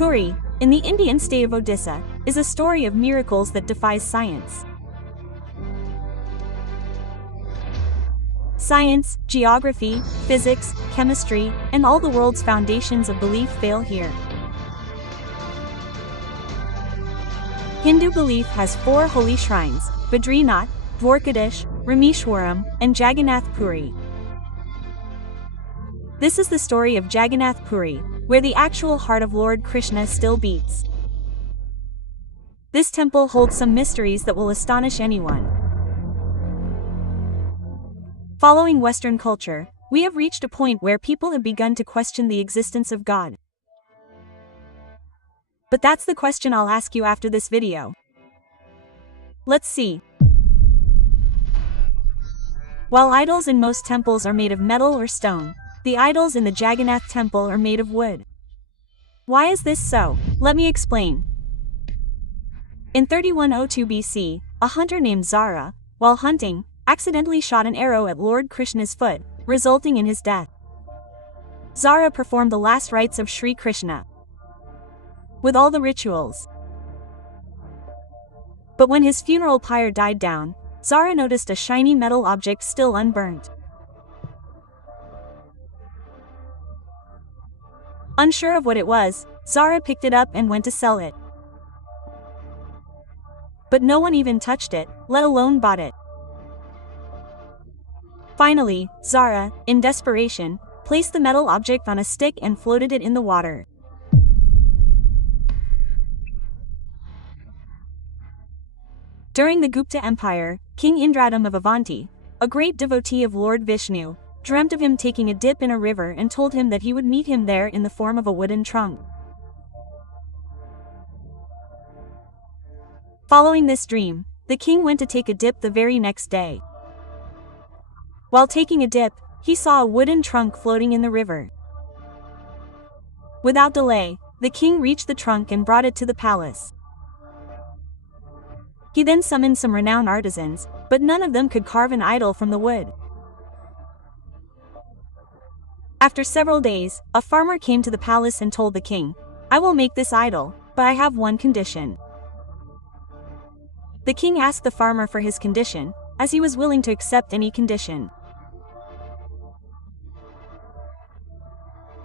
Puri, in the Indian state of Odisha, is a story of miracles that defies science. Science, geography, physics, chemistry, and all the world's foundations of belief fail here. Hindu belief has 4 holy shrines: Badrinath, Dwarkadish, Rameshwaram, and Jagannath Puri. This is the story of Jagannath Puri, where the actual heart of Lord Krishna still beats. This temple holds some mysteries that will astonish anyone. Following Western culture, we have reached a point where people have begun to question the existence of God. But that's the question I'll ask you after this video. Let's see. While idols in most temples are made of metal or stone, the idols in the Jagannath temple are made of wood. Why is this so? Let me explain. In 3102 BC, a hunter named Zara, while hunting, accidentally shot an arrow at Lord Krishna's foot, resulting in his death. Zara performed the last rites of Shri Krishna with all the rituals. But when his funeral pyre died down, Zara noticed a shiny metal object still unburnt. Unsure of what it was, Zara picked it up and went to sell it. But no one even touched it, let alone bought it. Finally, Zara, in desperation, placed the metal object on a stick and floated it in the water. During the Gupta Empire, King Indradam of Avanti, a great devotee of Lord Vishnu, dreamt of him taking a dip in a river and told him that he would meet him there in the form of a wooden trunk. Following this dream, the king went to take a dip the very next day. While taking a dip, he saw a wooden trunk floating in the river. Without delay, the king reached the trunk and brought it to the palace. He then summoned some renowned artisans, but none of them could carve an idol from the wood. After several days, a farmer came to the palace and told the king, "I will make this idol, but I have one condition." The king asked the farmer for his condition, as he was willing to accept any condition.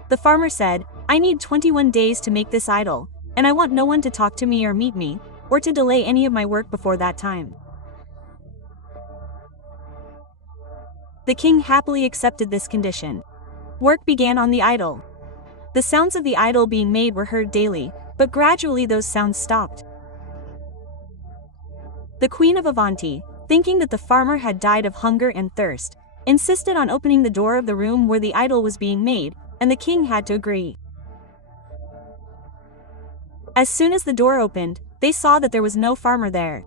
The farmer said, "I need 21 days to make this idol, and I want no one to talk to me or meet me, or to delay any of my work before that time." The king happily accepted this condition. Work began on the idol. The sounds of the idol being made were heard daily, but gradually those sounds stopped. The Queen of Avanti, thinking that the farmer had died of hunger and thirst, insisted on opening the door of the room where the idol was being made, and the king had to agree. As soon as the door opened, they saw that there was no farmer there.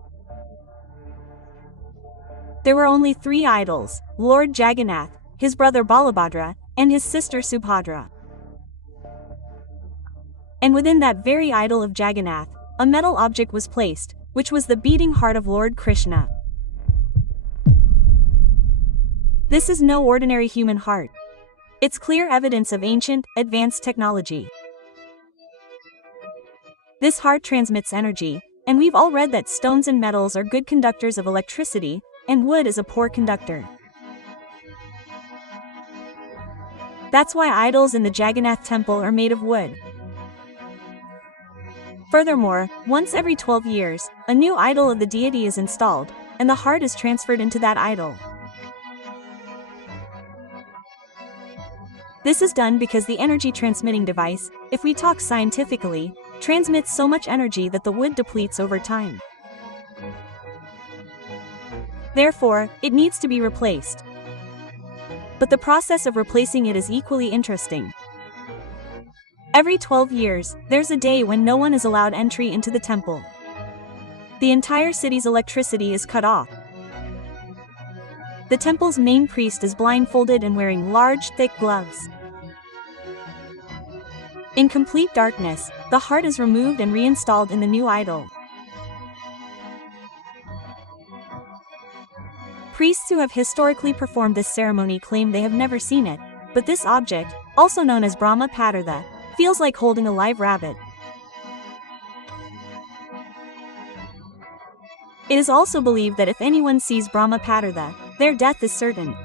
There were only 3 idols: Lord Jagannath, his brother Balabhadra, and his sister Subhadra. And within that very idol of Jagannath, a metal object was placed, which was the beating heart of Lord Krishna. This is no ordinary human heart. It's clear evidence of ancient, advanced technology. This heart transmits energy, and we've all read that stones and metals are good conductors of electricity, and wood is a poor conductor. That's why idols in the Jagannath temple are made of wood. Furthermore, once every 12 years, a new idol of the deity is installed, and the heart is transferred into that idol. This is done because the energy transmitting device, if we talk scientifically, transmits so much energy that the wood depletes over time. Therefore, it needs to be replaced. But the process of replacing it is equally interesting. Every 12 years, there's a day when no one is allowed entry into the temple. The entire city's electricity is cut off. The temple's main priest is blindfolded and wearing large, thick gloves. In complete darkness, the heart is removed and reinstalled in the new idol. Priests who have historically performed this ceremony claim they have never seen it, but this object, also known as Brahma Padartha, feels like holding a live rabbit. It is also believed that if anyone sees Brahmapatartha, their death is certain.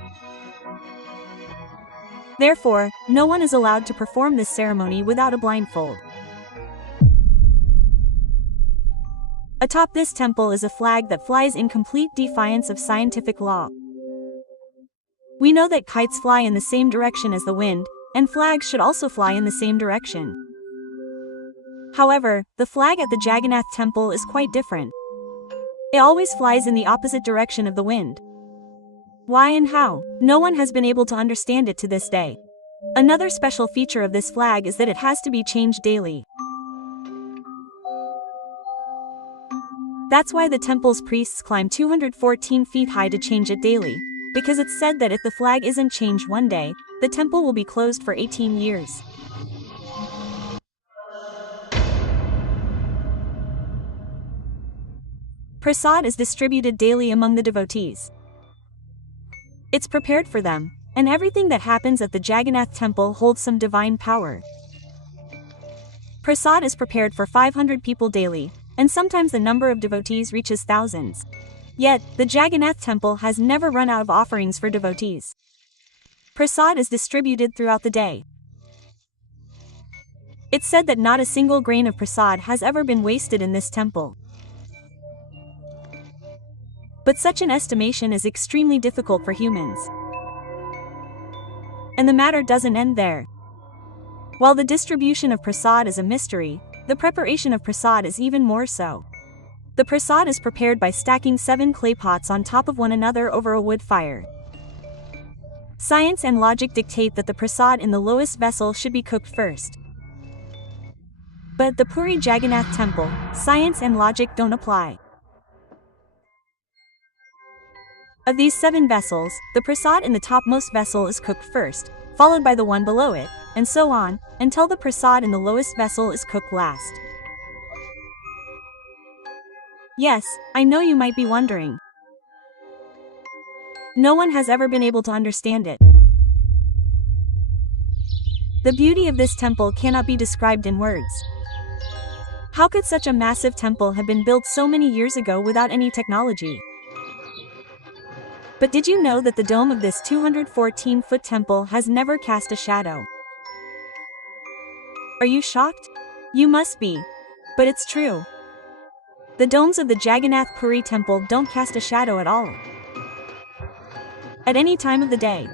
Therefore, no one is allowed to perform this ceremony without a blindfold. Atop this temple is a flag that flies in complete defiance of scientific law. We know that kites fly in the same direction as the wind, and flags should also fly in the same direction. However, the flag at the Jagannath temple is quite different. It always flies in the opposite direction of the wind. Why and how? No one has been able to understand it to this day. Another special feature of this flag is that it has to be changed daily. That's why the temple's priests climb 214 feet high to change it daily, because it's said that if the flag isn't changed one day, the temple will be closed for 18 years. Prasad is distributed daily among the devotees. It's prepared for them, and everything that happens at the Jagannath temple holds some divine power. Prasad is prepared for 500 people daily, and sometimes the number of devotees reaches thousands. Yet, the Jagannath temple has never run out of offerings for devotees. Prasad is distributed throughout the day. It's said that not a single grain of prasad has ever been wasted in this temple. But such an estimation is extremely difficult for humans. And the matter doesn't end there. While the distribution of prasad is a mystery, the preparation of prasad is even more so. The prasad is prepared by stacking 7 clay pots on top of one another over a wood fire. Science and logic dictate that the prasad in the lowest vessel should be cooked first. But at the Puri Jagannath temple, science and logic don't apply. Of these 7 vessels, the prasad in the topmost vessel is cooked first, followed by the one below it, and so on, until the prasad in the lowest vessel is cooked last. Yes, I know you might be wondering. No one has ever been able to understand it. The beauty of this temple cannot be described in words. How could such a massive temple have been built so many years ago without any technology? But did you know that the dome of this 214-foot temple has never cast a shadow? Are you shocked? You must be. But it's true. The domes of the Jagannath Puri temple don't cast a shadow at all. At any time of the day.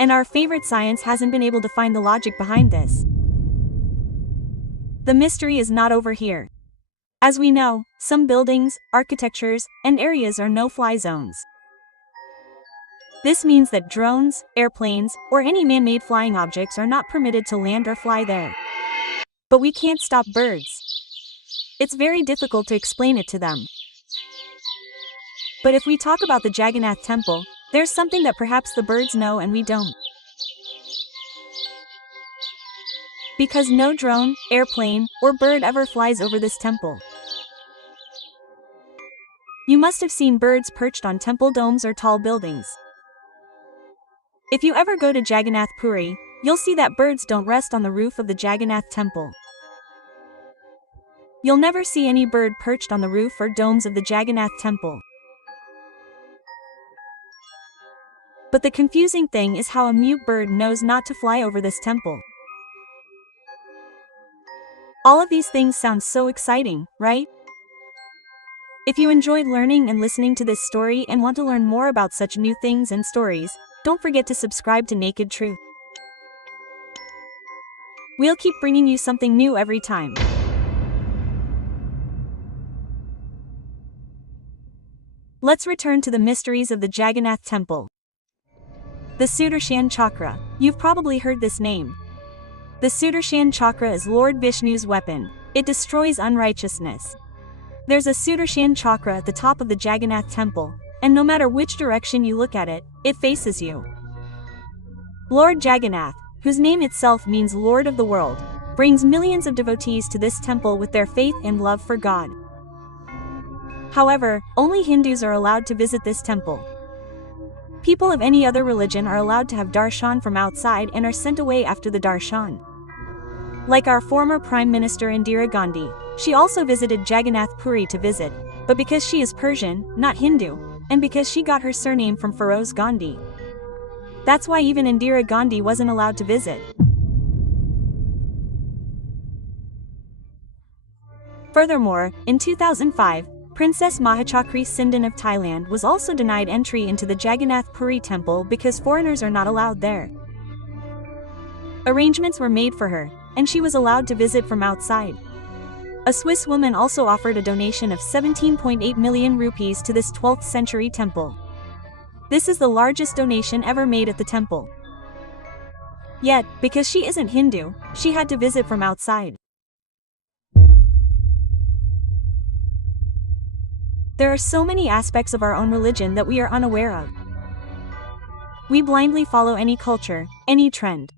And our favorite science hasn't been able to find the logic behind this. The mystery is not over here. As we know, some buildings, architectures, and areas are no-fly zones. This means that drones, airplanes, or any man-made flying objects are not permitted to land or fly there. But we can't stop birds. It's very difficult to explain it to them. But if we talk about the Jagannath temple, there's something that perhaps the birds know and we don't. Because no drone, airplane, or bird ever flies over this temple. You must have seen birds perched on temple domes or tall buildings. If you ever go to Jagannath Puri, you'll see that birds don't rest on the roof of the Jagannath temple. You'll never see any bird perched on the roof or domes of the Jagannath temple. But the confusing thing is how a mute bird knows not to fly over this temple. All of these things sound so exciting, right? If you enjoyed learning and listening to this story and want to learn more about such new things and stories, don't forget to subscribe to Naked Truth. We'll keep bringing you something new every time. Let's return to the mysteries of the Jagannath temple. The Sudarshan Chakra. You've probably heard this name. The Sudarshan Chakra is Lord Vishnu's weapon. It destroys unrighteousness. There's a Sudarshan Chakra at the top of the Jagannath temple, and no matter which direction you look at it, it faces you. Lord Jagannath, whose name itself means Lord of the World, brings millions of devotees to this temple with their faith and love for God. However, only Hindus are allowed to visit this temple. People of any other religion are allowed to have darshan from outside and are sent away after the darshan. Like our former Prime Minister Indira Gandhi, she also visited Jagannath Puri to visit, But because she is Persian, not Hindu, and because she got her surname from Feroz Gandhi. That's why even Indira Gandhi wasn't allowed to visit. Furthermore, in 2005, Princess Mahachakri Sindhan of Thailand was also denied entry into the Jagannath Puri temple because foreigners are not allowed there. Arrangements were made for her, and she was allowed to visit from outside. A Swiss woman also offered a donation of 17.8 million rupees to this 12th century temple. This is the largest donation ever made at the temple. Yet, because she isn't Hindu, she had to visit from outside. There are so many aspects of our own religion that we are unaware of. We blindly follow any culture, any trend.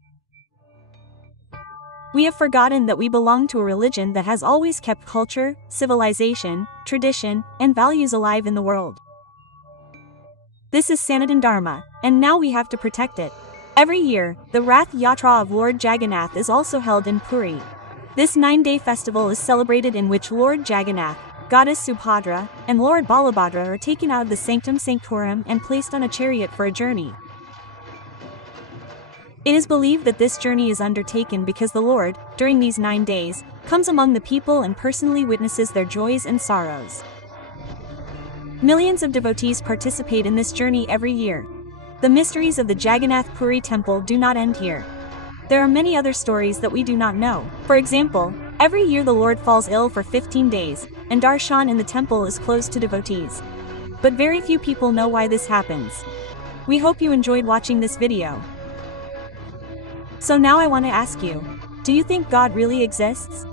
We have forgotten that we belong to a religion that has always kept culture, civilization, tradition, and values alive in the world. This is Sanatana Dharma, and now we have to protect it. Every year, the Rath Yatra of Lord Jagannath is also held in Puri. This 9-day festival is celebrated in which Lord Jagannath, Goddess Subhadra, and Lord Balabhadra are taken out of the sanctum sanctorum and placed on a chariot for a journey. It is believed that this journey is undertaken because the Lord, during these 9 days, comes among the people and personally witnesses their joys and sorrows. Millions of devotees participate in this journey every year. The mysteries of the Jagannath Puri temple do not end here. There are many other stories that we do not know. For example, every year the Lord falls ill for 15 days, and darshan in the temple is closed to devotees. But very few people know why this happens. We hope you enjoyed watching this video. So now I want to ask you, do you think God really exists?